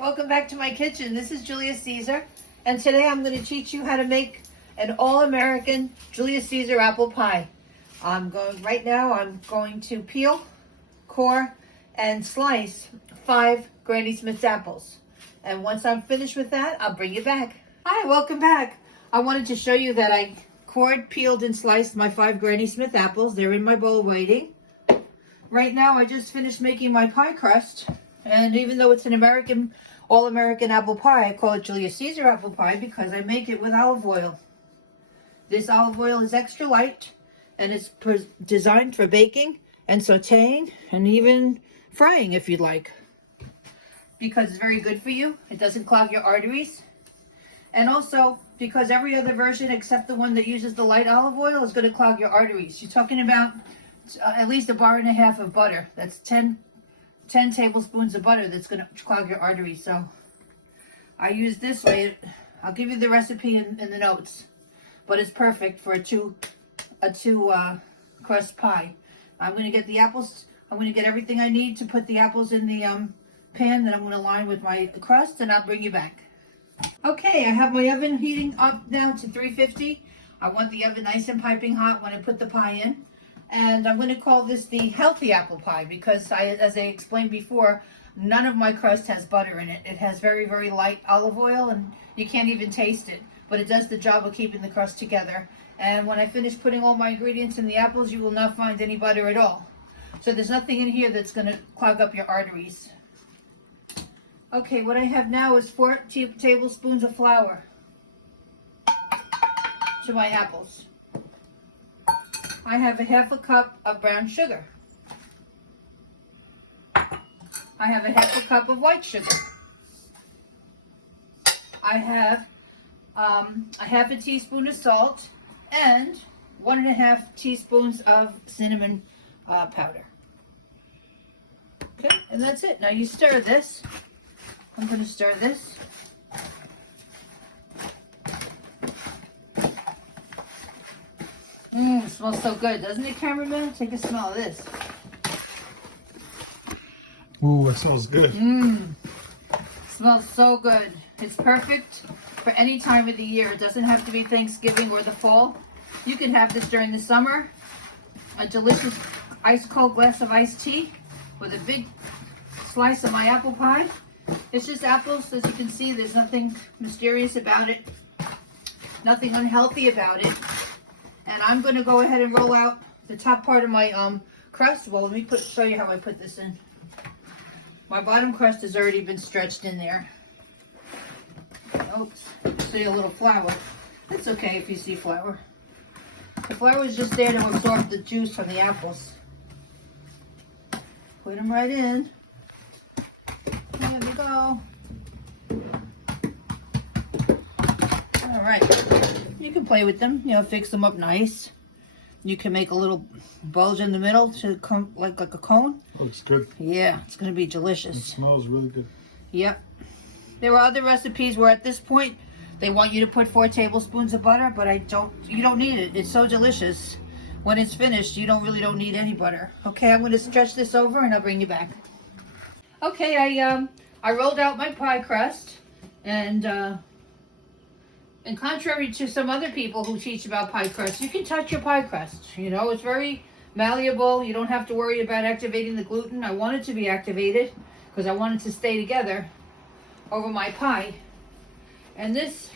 welcome back to my kitchen. This is Julius Caesar, and today I'm going to teach you how to make an all-American Julius Caesar apple pie. Right now I'm going to peel, core, and slice 5 Granny Smith's apples. And once I'm finished with that, I'll bring you back. Hi, welcome back. I wanted to show you that I cored, peeled, and sliced my 5 Granny Smith apples. They're in my bowl waiting. Right now I just finished making my pie crust. And even though it's an all-American apple pie, I call it Julius Caesar apple pie because I make it with olive oil. This olive oil is extra light, and it's designed for baking and sauteing and even frying if you'd like. Because it's very good for you. It doesn't clog your arteries. And also because every other version except the one that uses the light olive oil is going to clog your arteries. You're talking about at least 1.5 bars of butter. That's 10 tablespoons of butter that's going to clog your arteries. So I use this way. I'll give you the recipe in the notes, but it's perfect for a two crust pie. I'm going to get the apples. I'm going to get everything I need to put the apples in the pan that I'm going to line with my crust, and I'll bring you back. Okay, I have my oven heating up now to 350. I want the oven nice and piping hot when I put the pie in. And I'm going to call this the healthy apple pie because, as I explained before, none of my crust has butter in it. It has very, very light olive oil, and you can't even taste it. But it does the job of keeping the crust together. And when I finish putting all my ingredients in the apples, you will not find any butter at all. So there's nothing in here that's going to clog up your arteries. Okay, what I have now is 4 tablespoons of flour to my apples. I have 1/2 cup of brown sugar. I have 1/2 cup of white sugar. I have 1/2 teaspoon of salt and 1.5 teaspoons of cinnamon powder. Okay, and that's it. Now you stir this. I'm going to stir this. It smells so good, doesn't it, cameraman? Take a smell of this. Ooh, it smells good. Smells so good. It's perfect for any time of the year. It doesn't have to be Thanksgiving or the fall. You can have this during the summer. A delicious ice cold glass of iced tea with a big slice of my apple pie. It's just apples, as you can see. There's nothing mysterious about it. Nothing unhealthy about it. And I'm going to go ahead and roll out the top part of my crust. Well, let me show you how I put this in. My bottom crust has already been stretched in there. Oops, see a little flour. That's okay if you see flour. The flour is just there to absorb the juice from the apples. Put them right in. There we go. All right. You can play with them, fix them up nice. You can make a little bulge in the middle to come like a cone. Looks good. Yeah, it's going to be delicious. It smells really good. Yep. There are other recipes where at this point they want you to put 4 tablespoons of butter, but you don't need it. It's so delicious. When it's finished, you really don't need any butter. Okay, I'm going to stretch this over and I'll bring you back. Okay, I rolled out my pie crust, and contrary to some other people who teach about pie crust, you can touch your pie crust. It's very malleable. You don't have to worry about activating the gluten. I want it to be activated because I want it to stay together over my pie. And this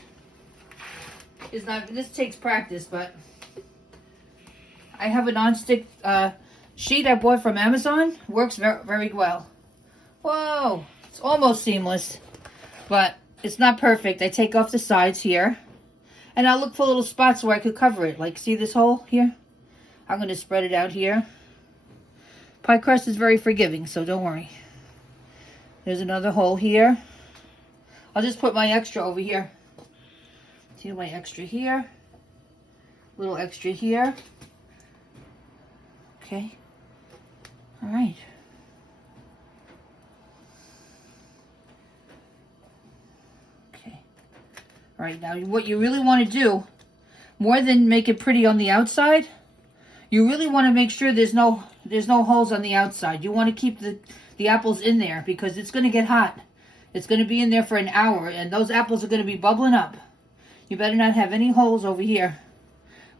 takes practice, but I have a nonstick sheet I bought from Amazon. Works very, very well. Whoa, it's almost seamless, but it's not perfect. I take off the sides here, and I'll look for little spots where I could cover it. Like, see this hole here? I'm going to spread it out here. Pie crust is very forgiving, so don't worry. There's another hole here. I'll just put my extra over here. See my extra here. Little extra here. Okay. All right. All right, now what you really want to do, more than make it pretty on the outside, you really want to make sure there's no holes on the outside. You want to keep the apples in there because it's going to get hot. It's going to be in there for an hour, and those apples are going to be bubbling up. You better not have any holes over here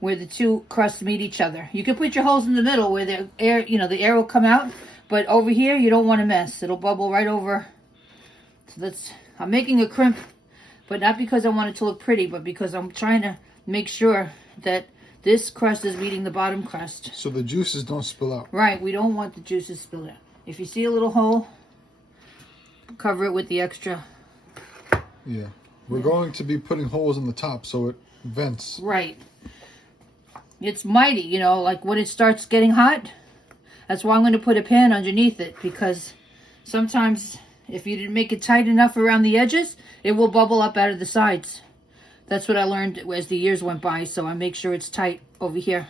where the two crusts meet each other. You can put your holes in the middle where the air, you know, the air will come out, but over here you don't want to mess. It'll bubble right over. So I'm making a crimp, but not because I want it to look pretty, but because I'm trying to make sure that this crust is meeting the bottom crust. So the juices don't spill out. Right, we don't want the juices spilled out. If you see a little hole, cover it with the extra. Yeah. We're going to be putting holes in the top so it vents. Right. It's mighty, you know, like when it starts getting hot. That's why I'm going to put a pan underneath it, because sometimes if you didn't make it tight enough around the edges, it will bubble up out of the sides. That's what I learned as the years went by, so I make sure it's tight over here.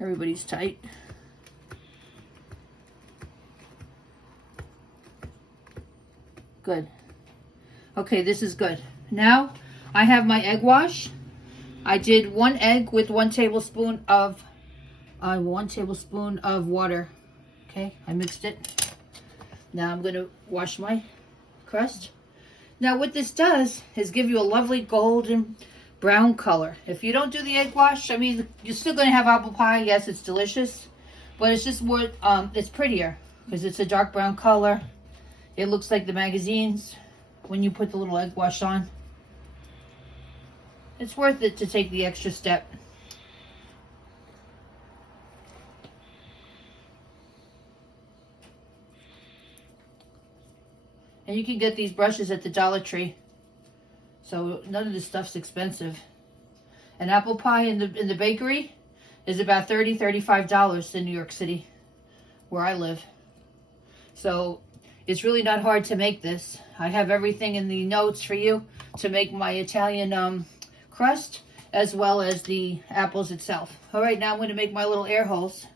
Everybody's tight. Good. Okay, this is good. Now, I have my egg wash. I did 1 egg with 1 tablespoon of water. Okay, I mixed it. Now I'm going to wash my crust. Now what this does is give you a lovely golden brown color. If you don't do the egg wash, I mean, you're still going to have apple pie. Yes, it's delicious, but it's just more, it's prettier because it's a dark brown color. It looks like the magazines when you put the little egg wash on. It's worth it to take the extra step. And you can get these brushes at the Dollar Tree. So none of this stuff's expensive. An apple pie in the bakery is about $30, $35 in New York City, where I live. So it's really not hard to make this. I have everything in the notes for you to make my Italian crust, as well as the apples itself. All right, now I'm going to make my little air holes.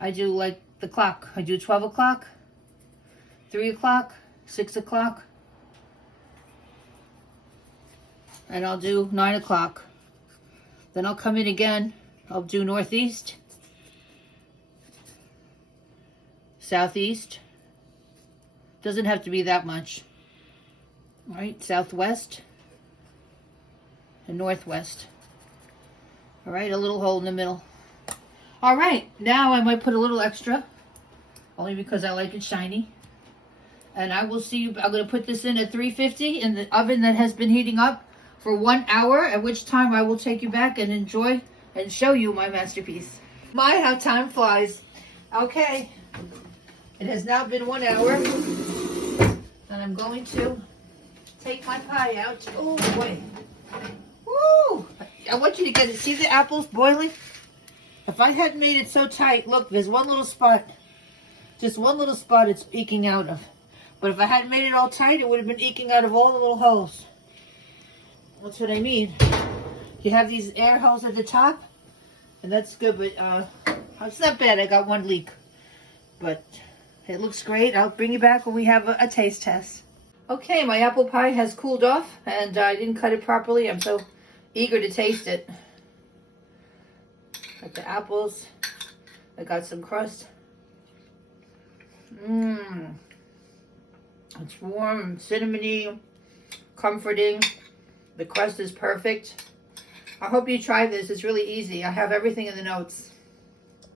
I do like the clock. I do 12 o'clock, 3 o'clock, 6 o'clock, and I'll do 9 o'clock. Then I'll come in again. I'll do northeast, southeast. Doesn't have to be that much. All right, southwest and northwest. All right, a little hole in the middle. All right, now I might put a little extra, only because I like it shiny. And I will see you. I'm going to put this in at 350 in the oven that has been heating up for 1 hour, at which time I will take you back and enjoy and show you my masterpiece. My, how time flies. Okay, it has now been 1 hour, and I'm going to take my pie out. Oh boy. Woo! I want you to get it. See the apples boiling? If I hadn't made it so tight, look, there's one little spot. Just one little spot it's eking out of. But if I hadn't made it all tight, it would have been eking out of all the little holes. That's what I mean. You have these air holes at the top, and that's good, but it's not bad. I got 1 leak. But it looks great. I'll bring you back when we have a taste test. Okay, my apple pie has cooled off, and I didn't cut it properly. I'm so eager to taste it. Got the apples. I got some crust. Mmm. It's warm, cinnamony, comforting. The crust is perfect. I hope you try this. It's really easy. I have everything in the notes.